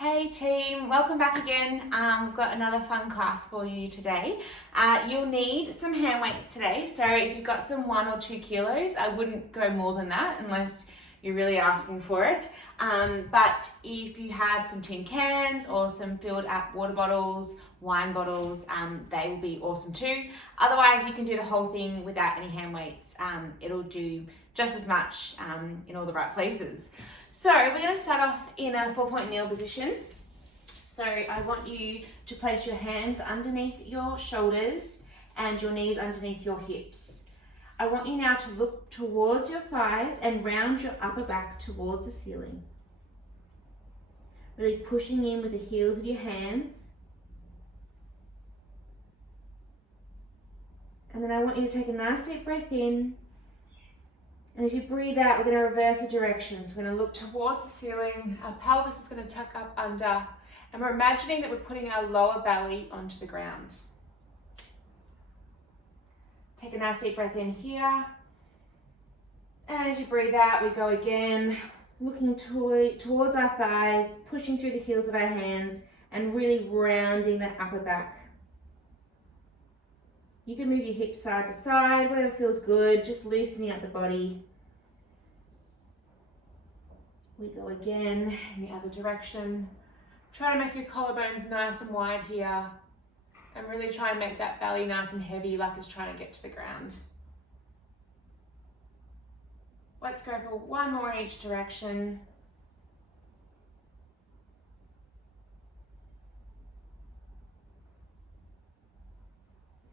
Hey team, welcome back again. We've got another fun class for you today. You'll need some hand weights today. So if you've got some 1 or 2 kilos, I wouldn't go more than that unless you're really asking for it. But if you have some tin cans or some filled up water bottles, wine bottles, they will be awesome too. Otherwise, you can do the whole thing without any hand weights. It'll do just as much in all the right places. So we're going to start off in a 4-point kneel position. So I want you to place your hands underneath your shoulders and your knees underneath your hips. I want you now to look towards your thighs and round your upper back towards the ceiling. Really pushing in with the heels of your hands. And then I want you to take a nice deep breath in. And as you breathe out, we're going to reverse the direction. So we're going to look towards the ceiling. Our pelvis is going to tuck up under. And we're imagining that we're putting our lower belly onto the ground. Take a nice deep breath in here. And as you breathe out, we go again, looking towards our thighs, pushing through the heels of our hands, and really rounding that upper back. You can move your hips side to side, whatever feels good, just loosening up the body. We go again in the other direction. Try to make your collarbones nice and wide here, and really try and make that belly nice and heavy like it's trying to get to the ground. Let's go for one more in each direction.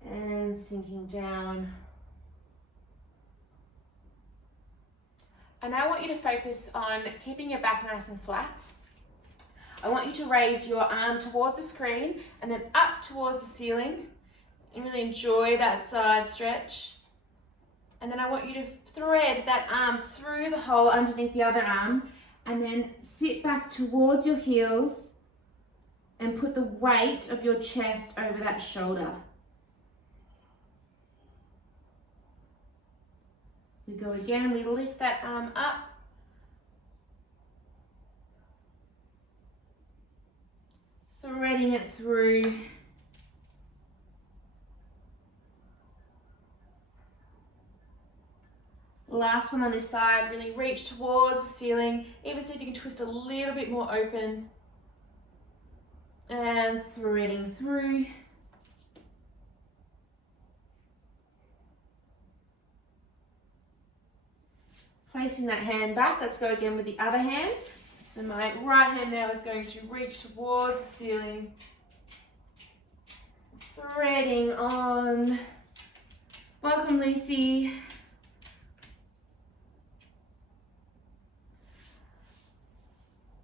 And sinking down. And I want you to focus on keeping your back nice and flat. I want you to raise your arm towards the screen and then up towards the ceiling. And really enjoy that side stretch. And then I want you to thread that arm through the hole underneath the other arm and then sit back towards your heels and put the weight of your chest over that shoulder. We go again, we lift that arm up. Threading it through. Last one on this side, really reach towards the ceiling. Even see if you can twist a little bit more open. And threading through. Placing that hand back, let's go again with the other hand. So my right hand now is going to reach towards the ceiling. Threading on. Welcome, Lucy.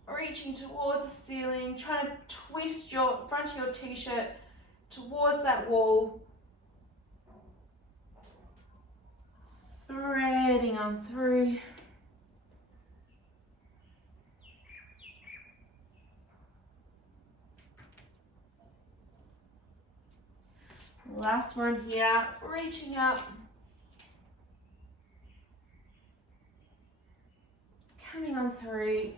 Reaching towards the ceiling, trying to twist your front of your t-shirt towards that wall. Threading on through. Last one here, reaching up. Coming on through.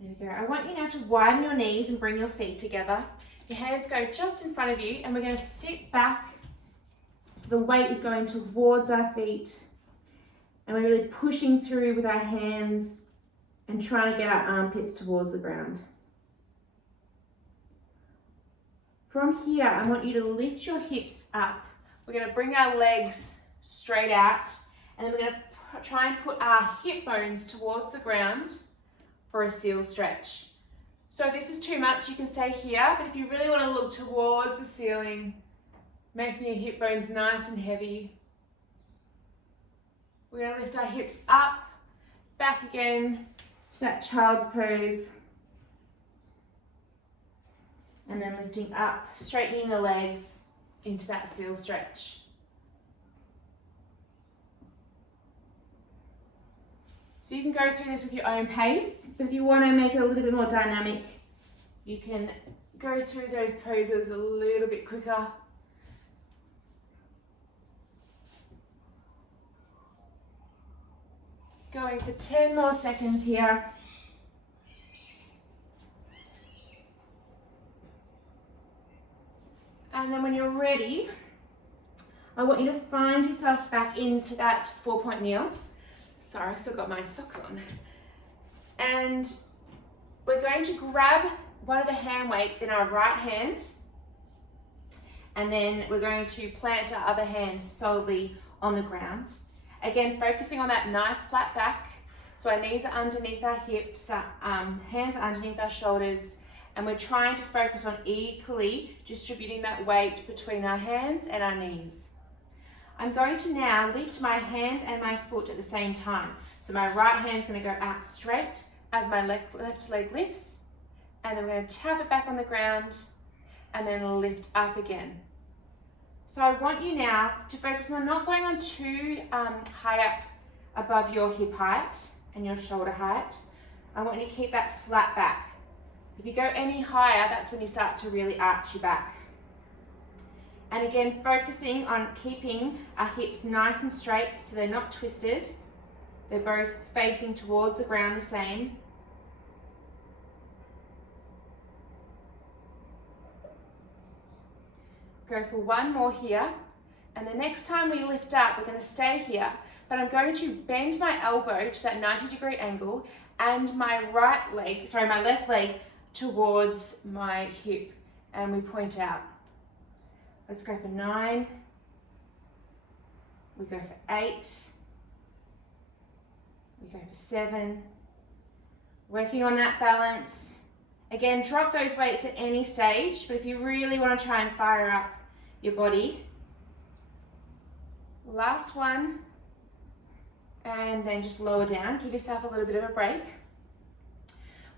There we go. I want you now to widen your knees and bring your feet together. Your hands go just in front of you and we're going to sit back so the weight is going towards our feet and we're really pushing through with our hands and trying to get our armpits towards the ground. From here, I want you to lift your hips up. We're going to bring our legs straight out and then we're going to try and put our hip bones towards the ground for a seal stretch. So if this is too much, you can stay here, but if you really want to look towards the ceiling, making your hip bones nice and heavy, we're going to lift our hips up, back again to that child's pose, and then lifting up, straightening the legs into that seal stretch. So you can go through this with your own pace, but if you want to make it a little bit more dynamic, you can go through those poses a little bit quicker. Going for 10 more seconds here. And then when you're ready, I want you to find yourself back into that 4-point kneel. Sorry, I still got my socks on. And we're going to grab one of the hand weights in our right hand, and then we're going to plant our other hand solidly on the ground. Again, focusing on that nice flat back. So our knees are underneath our hips, hands are underneath our shoulders, and we're trying to focus on equally distributing that weight between our hands and our knees. I'm going to now lift my hand and my foot at the same time. So my right hand's going to go out straight as my left leg lifts, and then we're going to tap it back on the ground and then lift up again. So I want you now to focus on not going on too high up above your hip height and your shoulder height. I want you to keep that flat back. If you go any higher, that's when you start to really arch your back. And again, focusing on keeping our hips nice and straight so they're not twisted. They're both facing towards the ground the same. Go for one more here. And the next time we lift up, we're going to stay here, but I'm going to bend my elbow to that 90-degree angle and my left leg towards my hip, and we point out. Let's go for 9. We go for 8. We go for 7. Working on that balance. Again, drop those weights at any stage, but if you really want to try and fire up your body. Last one. And then just lower down. Give yourself a little bit of a break.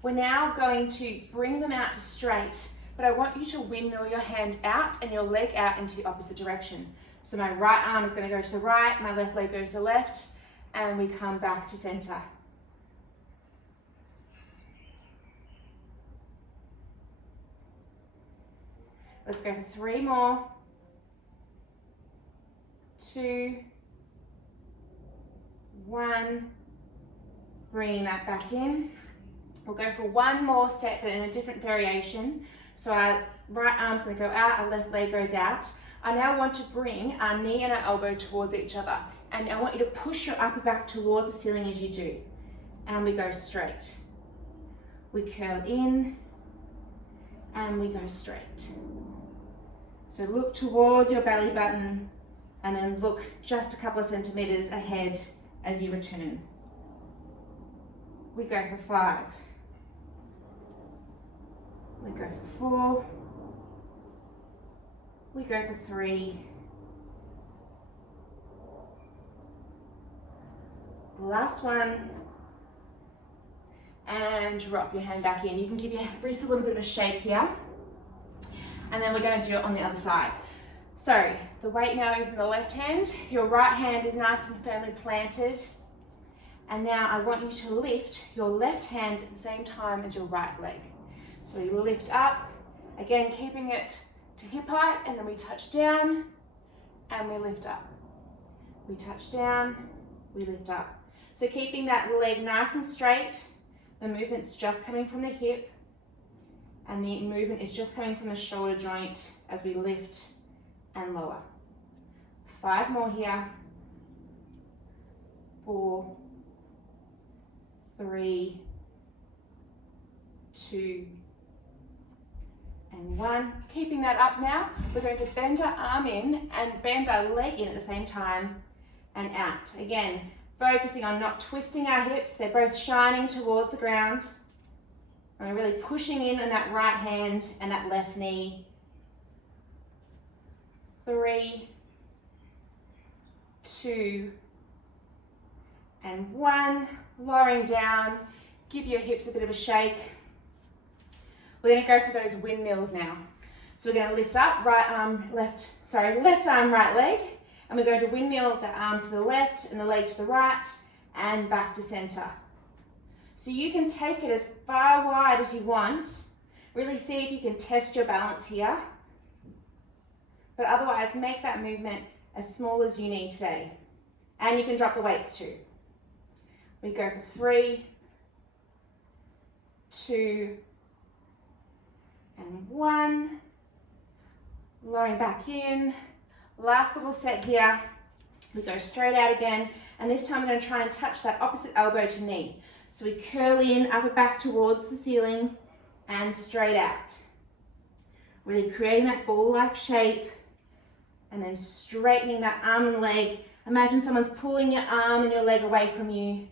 We're now going to bring them out to straight, but I want you to windmill your hand out and your leg out into the opposite direction. So my right arm is going to go to the right, my left leg goes to the left, and we come back to center. Let's go for 3 more. 2, 1. Bringing that back in. We'll go for one more set, but in a different variation. So our right arm's going to go out, our left leg goes out. I now want to bring our knee and our elbow towards each other. And I want you to push your upper back towards the ceiling as you do. And we go straight. We curl in, and we go straight. So look towards your belly button, and then look just a couple of centimeters ahead as you return. We go for 5. We go for 4. We go for 3. Last one. And drop your hand back in. You can give your wrist a little bit of a shake here. And then we're going to do it on the other side. So the weight now is in the left hand. Your right hand is nice and firmly planted. And now I want you to lift your left hand at the same time as your right leg. So we lift up, again keeping it to hip height, and then we touch down and we lift up. We touch down, we lift up. So keeping that leg nice and straight, the movement's just coming from the hip, and the movement is just coming from the shoulder joint as we lift and lower. 5 more here. 4, 3, 2, and 1. Keeping that up now, we're going to bend our arm in and bend our leg in at the same time and out. Again, focusing on not twisting our hips. They're both shining towards the ground. And we're really pushing in on that right hand and that left knee. 3, 2, and 1. Lowering down. Give your hips a bit of a shake. We're going to go for those windmills now. So we're going to lift up, left arm, right leg, and we're going to windmill the arm to the left and the leg to the right and back to center. So you can take it as far wide as you want. Really see if you can test your balance here. But otherwise, make that movement as small as you need today. And you can drop the weights too. We go for 3, 2, and 1. Lowering back in. Last little set here. We go straight out again, and this time we're going to try and touch that opposite elbow to knee. So we curl in, upper back towards the ceiling, and straight out. Really creating that ball-like shape, and then straightening that arm and leg. Imagine someone's pulling your arm and your leg away from you.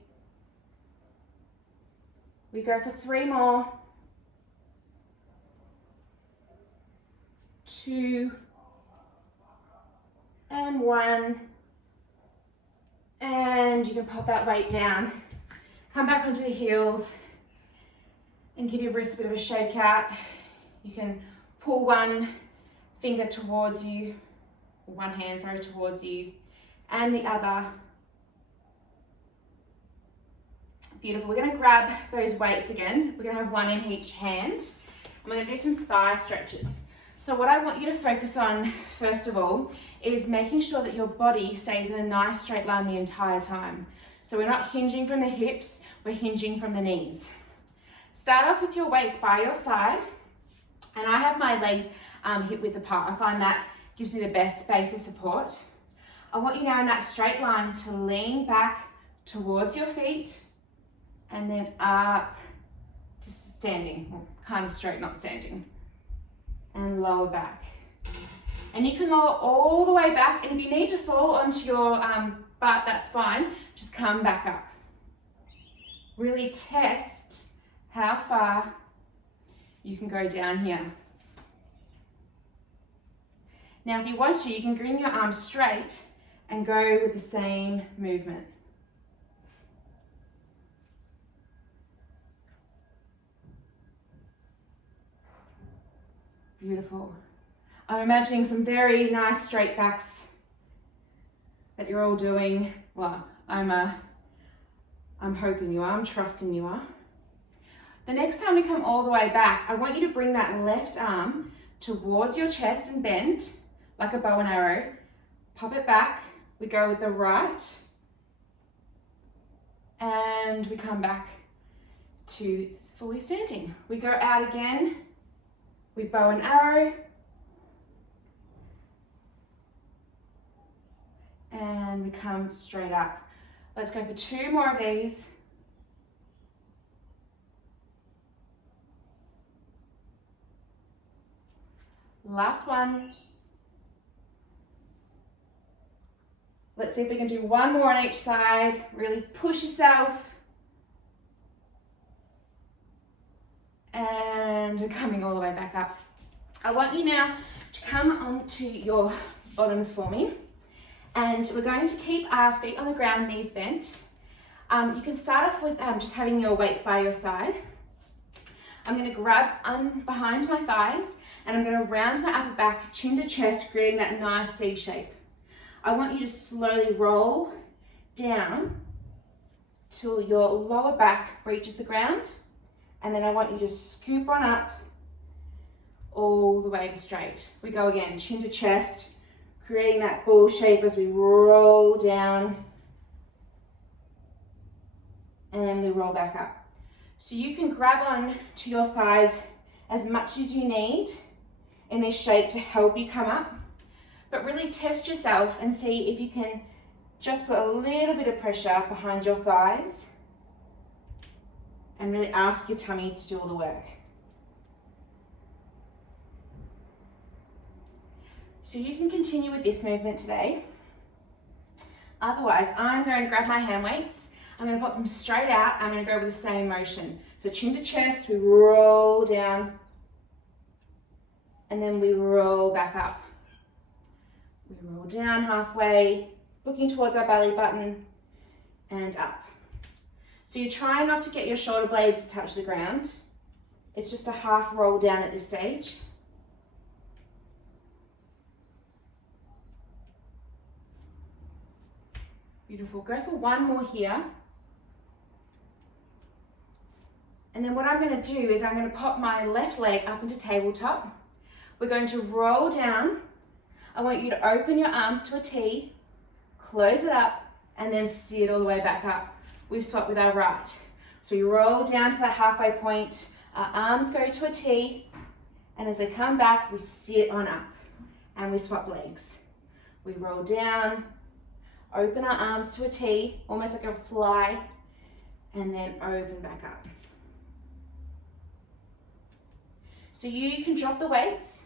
We go for 3 more. 2, and 1. And you can pop that weight down. Come back onto the heels and give your wrist a bit of a shake out. You can pull one finger towards you, or one hand, sorry, towards you, and the other. Beautiful. We're going to grab those weights again. We're going to have one in each hand. And we're going to do some thigh stretches. So what I want you to focus on, first of all, is making sure that your body stays in a nice straight line the entire time. So we're not hinging from the hips, we're hinging from the knees. Start off with your weights by your side, and I have my legs hip width apart. I find that gives me the best space of support. I want you now in that straight line to lean back towards your feet, and then up to standing, well, kind of straight, not standing. And lower back. And you can lower all the way back, and if you need to fall onto your butt, that's fine. Just come back up. Really test how far you can go down here. Now, if you want to, you can bring your arms straight and go with the same movement. Beautiful. I'm imagining some very nice straight backs that you're all doing. Well, I'm hoping you are, I'm trusting you are. The next time we come all the way back, I want you to bring that left arm towards your chest and bend like a bow and arrow. Pop it back. We go with the right. And we come back to fully standing. We go out again. We bow and arrow, and we come straight up. Let's go for 2 more of these. Last one. Let's see if we can do 1 more on each side. Really push yourself. And we're coming all the way back up. I want you now to come onto your bottoms for me. And we're going to keep our feet on the ground, knees bent. You can start off with just having your weights by your side. I'm going to grab behind my thighs, and I'm going to round my upper back, chin to chest, creating that nice C shape. I want you to slowly roll down till your lower back reaches the ground. And then I want you to scoop on up all the way to straight. We go again, chin to chest, creating that ball shape as we roll down. And then we roll back up. So you can grab on to your thighs as much as you need in this shape to help you come up. But really test yourself and see if you can just put a little bit of pressure behind your thighs. And really ask your tummy to do all the work. So you can continue with this movement today. Otherwise, I'm going to grab my hand weights. I'm going to put them straight out. I'm going to go with the same motion. So chin to chest, we roll down. And then we roll back up. We roll down halfway, looking towards our belly button, and up. So you try not to get your shoulder blades to touch the ground. It's just a half roll down at this stage. Beautiful. Go for 1 more here. And then what I'm going to do is I'm going to pop my left leg up into tabletop. We're going to roll down. I want you to open your arms to a T, close it up, and then sit all the way back up. we swap with our right. So we roll down to that halfway point, our arms go to a T, and as they come back, we sit on up and we swap legs. We roll down, open our arms to a T, almost like a fly, and then open back up. So you can drop the weights,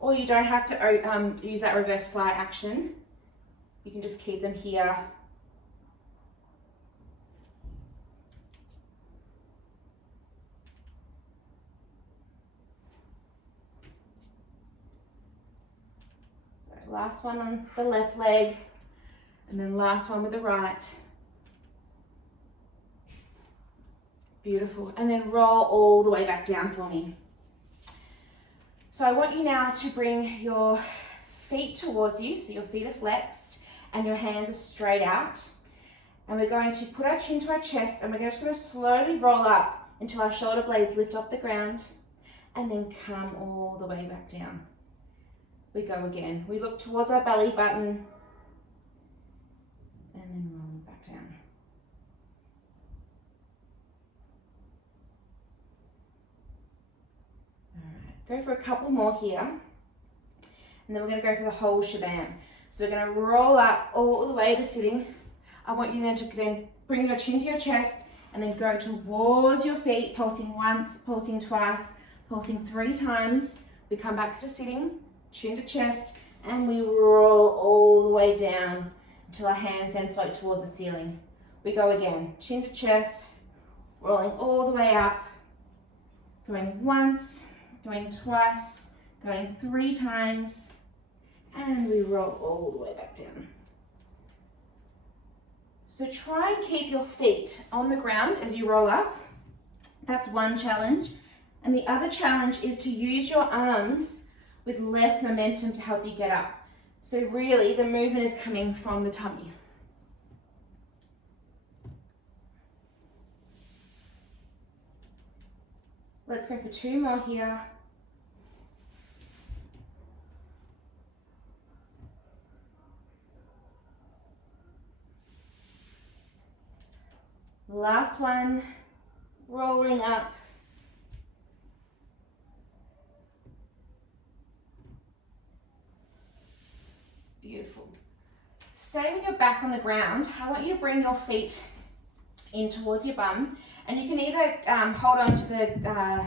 or you don't have to use that reverse fly action. You can just keep them here. So last one on the left leg, and then last one with the right. Beautiful. And then roll all the way back down for me. So I want you now to bring your feet towards you, so your feet are flexed and your hands are straight out. And we're going to put our chin to our chest, and we're just going to slowly roll up until our shoulder blades lift off the ground, and then come all the way back down. We go again. We look towards our belly button, and then roll back down. Go for a couple more here, and then we're going to go for the whole shebang. So we're going to roll up all the way to sitting. I want you then to bring your chin to your chest and then go towards your feet, pulsing once, pulsing twice, pulsing 3 times. We come back to sitting, chin to chest, and we roll all the way down until our hands then float towards the ceiling. We go again, chin to chest, rolling all the way up, going once, going twice, going 3 times, and we roll all the way back down. So try and keep your feet on the ground as you roll up. That's one challenge. And the other challenge is to use your arms with less momentum to help you get up. So really the movement is coming from the tummy. Let's go for 2 more here. Last one, rolling up. Beautiful. Stay with your back on the ground. I want you to bring your feet in towards your bum, and you can either hold on to the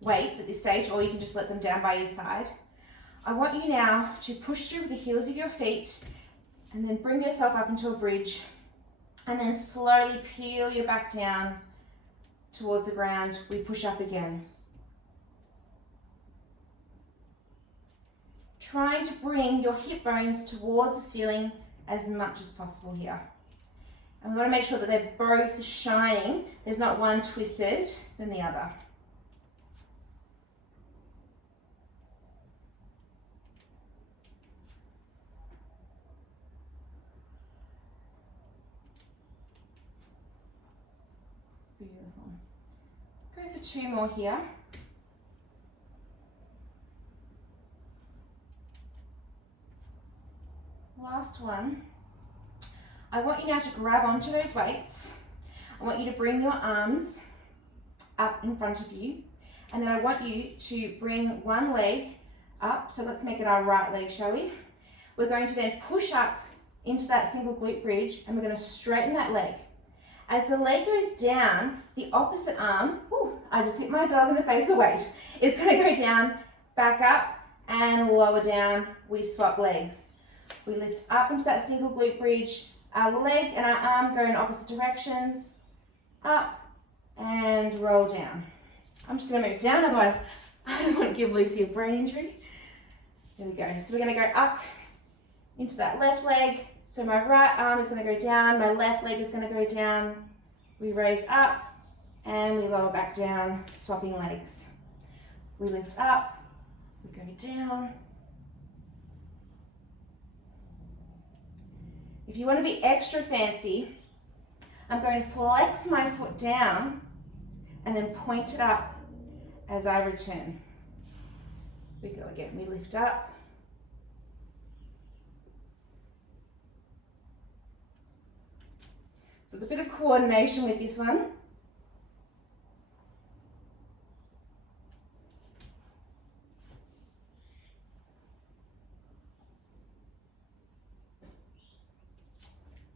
weights at this stage, or you can just let them down by your side. I want you now to push through the heels of your feet and then bring yourself up into a bridge, and then slowly peel your back down towards the ground. We push up again. Trying to bring your hip bones towards the ceiling as much as possible here. And we've got to make sure that they're both shining. There's not one twisted than the other. Beautiful. Go for 2 more here. Last one. I want you now to grab onto those weights. I want you to bring your arms up in front of you, and then I want you to bring one leg up. So let's make it our right leg, shall we? We're going to then push up into that single glute bridge, and we're going to straighten that leg. As the leg goes down, the opposite arm, I just hit my dog in the face with weight, is going to go down, back up, and lower down. We swap legs. We lift up into that single glute bridge. Our leg and our arm go in opposite directions. Up and roll down. I'm just going to move down, otherwise I don't want to give Lucy a brain injury. There we go. So we're going to go up into that left leg. So my right arm is going to go down, my left leg is going to go down. We raise up and we lower back down, swapping legs. We lift up, we go down. If you want to be extra fancy, I'm going to flex my foot down and then point it up as I return. We go again, we lift up. So it's a bit of coordination with this one.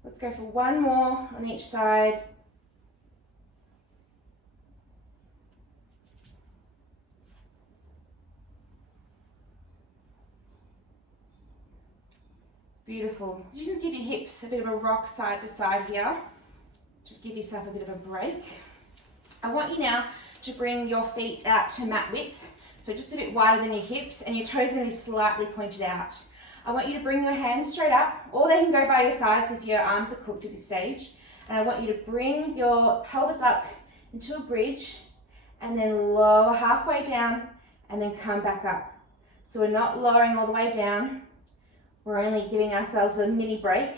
Let's go for one more on each side. Beautiful. You just give your hips a bit of a rock side to side here. Just give yourself a bit of a break. I want you now to bring your feet out to mat width, so just a bit wider than your hips, and your toes are going to be slightly pointed out. I want you to bring your hands straight up, or they can go by your sides if your arms are cooked at this stage. And I want you to bring your pelvis up into a bridge, and then lower halfway down, and then come back up. So we're not lowering all the way down. We're only giving ourselves a mini break.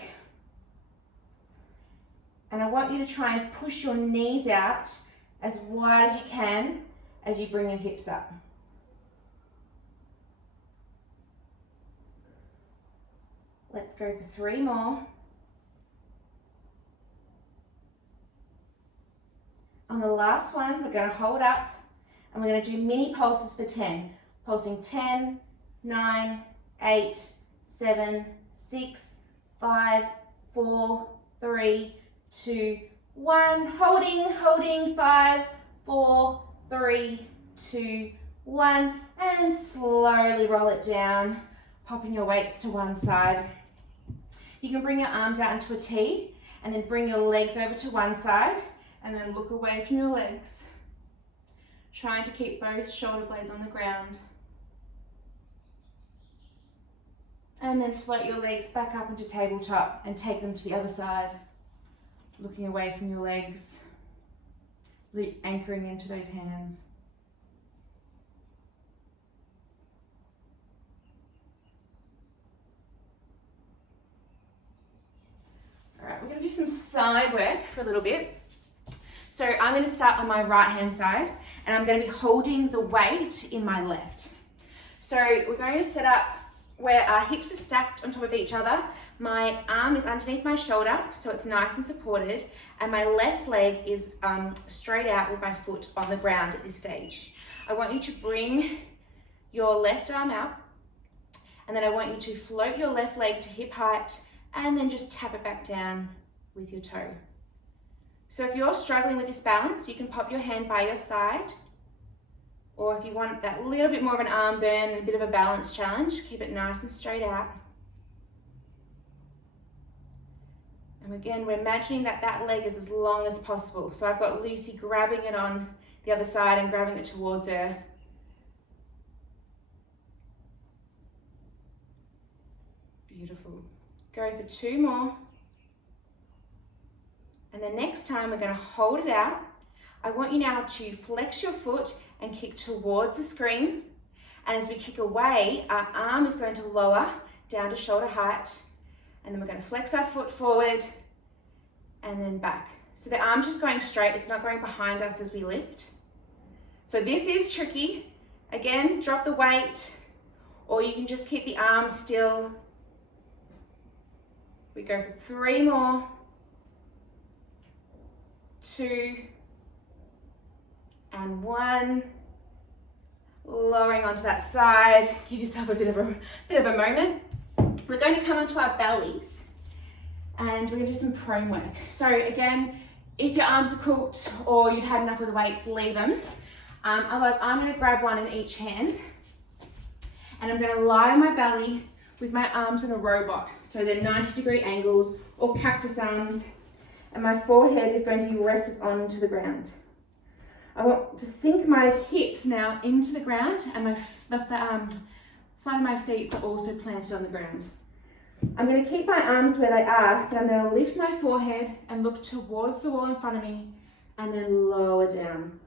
And I want you to try and push your knees out as wide as you can as you bring your hips up. Let's go for 3 more. On the last one, we're going to hold up and we're going to do mini pulses for 10. Pulsing 10, 9, 8, 7, 6, 5, 4, 3, 2, 1. Holding, 5, 4, 3, 2, 1. And slowly roll it down, popping your weights to one side. You can bring your arms out into a T and then bring your legs over to one side and then look away from your legs. Trying to keep both shoulder blades on the ground. And then float your legs back up into tabletop and take them to the other side. Looking away from your legs, anchoring into those hands. All right, we're going to do some side work for a little bit. So I'm going to start on my right hand side and I'm going to be holding the weight in my left. So we're going to set up where our hips are stacked on top of each other. My arm is underneath my shoulder, so it's nice and supported, and my left leg is straight out with my foot on the ground at this stage. I want you to bring your left arm out, and then I want you to float your left leg to hip height, and then just tap it back down with your toe. So if you're struggling with this balance, you can pop your hand by your side, or if you want that little bit more of an arm burn and a bit of a balance challenge, keep it nice and straight out. And again, we're imagining that that leg is as long as possible. So I've got Lucy grabbing it on the other side and grabbing it towards her. Beautiful. Go for 2 more. And the next time we're going to hold it out. I want you now to flex your foot and kick towards the screen. And as we kick away, our arm is going to lower down to shoulder height. And then we're going to flex our foot forward and then back. So the arm's just going straight. It's not going behind us as we lift. So this is tricky. Again, drop the weight, or you can just keep the arm still. We go for 3 more. 2 and 1. Lowering onto that side. Give yourself a bit of a moment. We're going to come onto our bellies and we're going to do some prone work. So again, if your arms are cooked or you've had enough of the weights, leave them. Otherwise, I'm going to grab one in each hand and I'm going to lie on my belly with my arms in a robot. So they're 90-degree angles or cactus arms, and my forehead is going to be rested onto the ground. I want to sink my hips now into the ground, and the flat of my feet are also planted on the ground. I'm going to keep my arms where they are, but I'm going to lift my forehead and look towards the wall in front of me, and then lower down.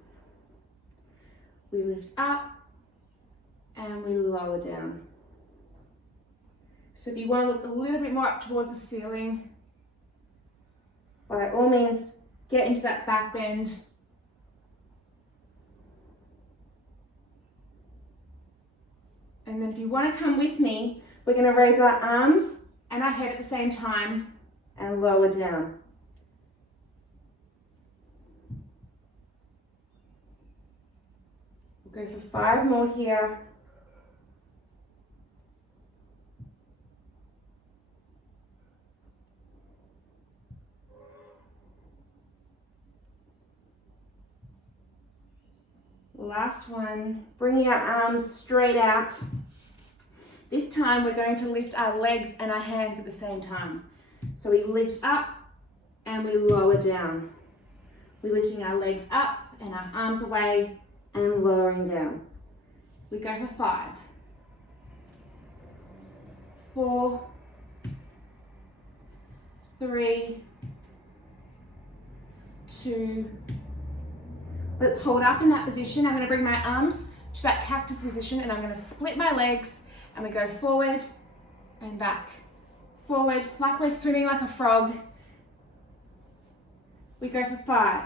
We lift up, and we lower down. So if you want to look a little bit more up towards the ceiling, by all means, get into that back bend. And then if you want to come with me, we're going to raise our arms and our head at the same time and lower down. Go for 5 more here. Last one, bringing our arms straight out. This time we're going to lift our legs and our hands at the same time. So we lift up and we lower down. We're lifting our legs up and our arms away and lowering down. We go for 5, 4, 3, 2. Let's hold up in that position. I'm going to bring my arms to that cactus position and I'm going to split my legs and we go forward and back. Forward, like we're swimming like a frog. We go for 5,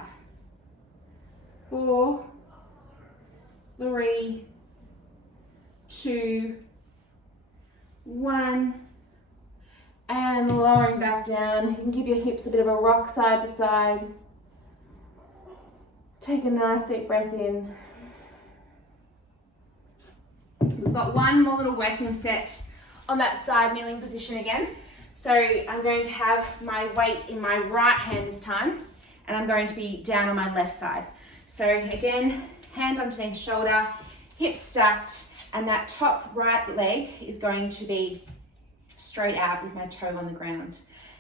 4, 3, 2, 1. And lowering back down. You can give your hips a bit of a rock side to side. Take a nice deep breath in. We've got one more little working set on that side kneeling position again. So I'm going to have my weight in my right hand this time, and I'm going to be down on my left side. So again, hand underneath shoulder, hips stacked, and that top right leg is going to be straight out with my toe on the ground.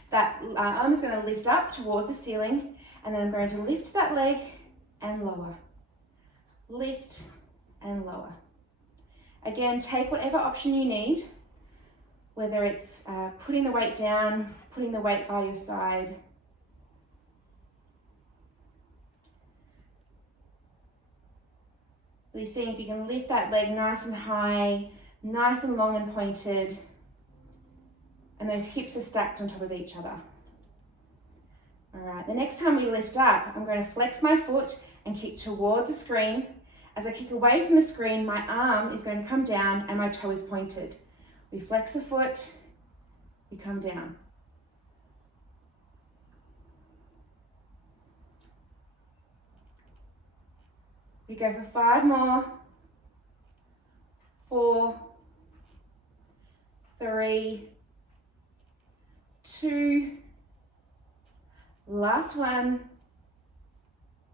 That arm is going to lift up towards the ceiling, and then I'm going to lift that leg and lower. Lift and lower. Again, take whatever option you need, whether it's putting the weight down, putting the weight by your side. Really seeing if you can lift that leg nice and high, nice and long and pointed, and those hips are stacked on top of each other. All right, the next time we lift up, I'm going to flex my foot and kick towards the screen. As I kick away from the screen, my arm is going to come down and my toe is pointed. We flex the foot, we come down. We go for 5 more. 4, 3, 2, last one,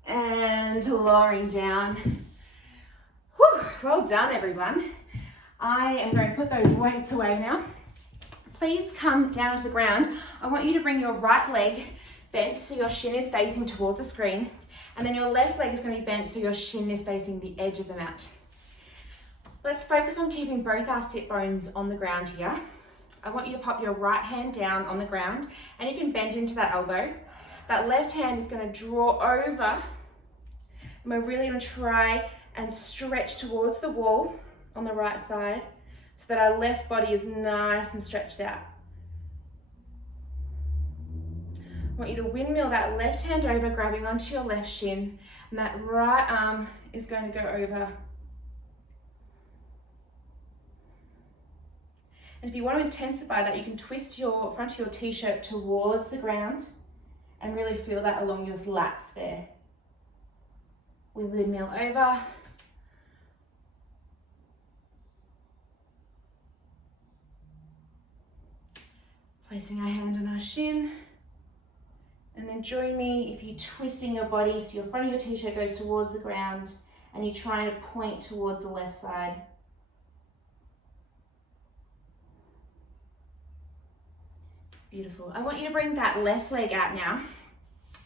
and lowering down. Whew, well done everyone. I am going to put those weights away now. Please come down to the ground. I want you to bring your right leg bent so your shin is facing towards the screen, and then your left leg is going to be bent so your shin is facing the edge of the mat. Let's focus on keeping both our sit bones on the ground here. I want you to pop your right hand down on the ground, and you can bend into that elbow. That left hand is going to draw over, and we're really going to try and stretch towards the wall on the right side so that our left body is nice and stretched out. I want you to windmill that left hand over, grabbing onto your left shin, and that right arm is going to go over. And if you want to intensify that, you can twist your front of your t-shirt towards the ground and really feel that along your lats there. We windmill over. Placing our hand on our shin. And then join me if you're twisting your body so your front of your t-shirt goes towards the ground and you're trying to point towards the left side. Beautiful. I want you to bring that left leg out now,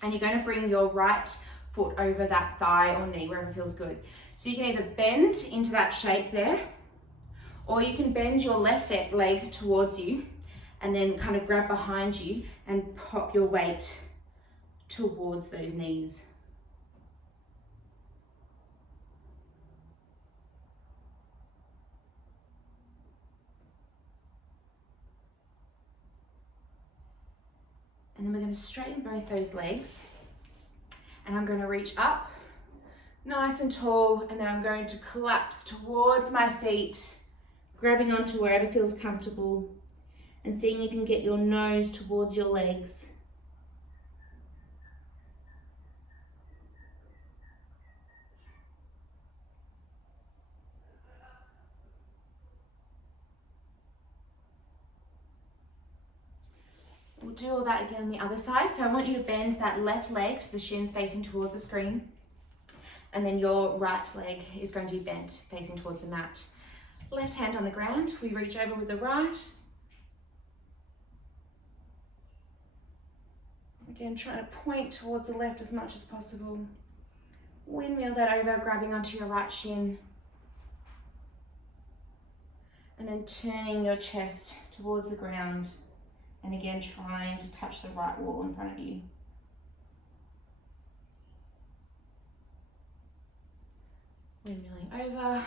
and you're going to bring your right foot over that thigh or knee, wherever feels good. So you can either bend into that shape there, or you can bend your left leg towards you and then kind of grab behind you and pop your weight towards those knees. And then we're going to straighten both those legs, and I'm going to reach up nice and tall, and then I'm going to collapse towards my feet, grabbing onto wherever feels comfortable and seeing if you can get your nose towards your legs. do all that again on the other side. So I want you to bend that left leg so the shin's facing towards the screen. And then your right leg is going to be bent, facing towards the mat. Left hand on the ground, we reach over with the right. Again, trying to point towards the left as much as possible. Windmill that over, grabbing onto your right shin. And then turning your chest towards the ground. And again, trying to touch the right wall in front of you. Windmilling over.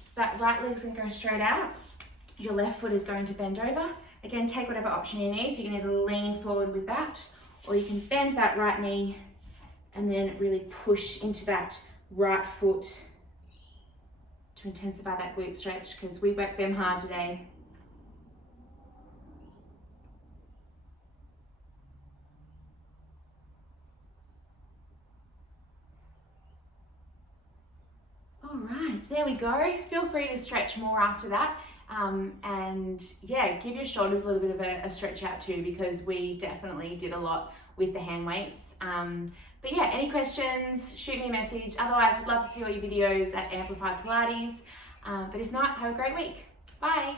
So that right leg's going to go straight out. Your left foot is going to bend over. Again, take whatever option you need. So you can either lean forward with that, or you can bend that right knee and then really push into that right foot to intensify that glute stretch, because we worked them hard today. All right, there we go. Feel free to stretch more after that. And yeah, give your shoulders a little bit of a stretch out too, because we definitely did a lot with the hand weights. But yeah, any questions, shoot me a message. Otherwise, I'd love to see all your videos at Amplify Pilates. But if not, have a great week. Bye.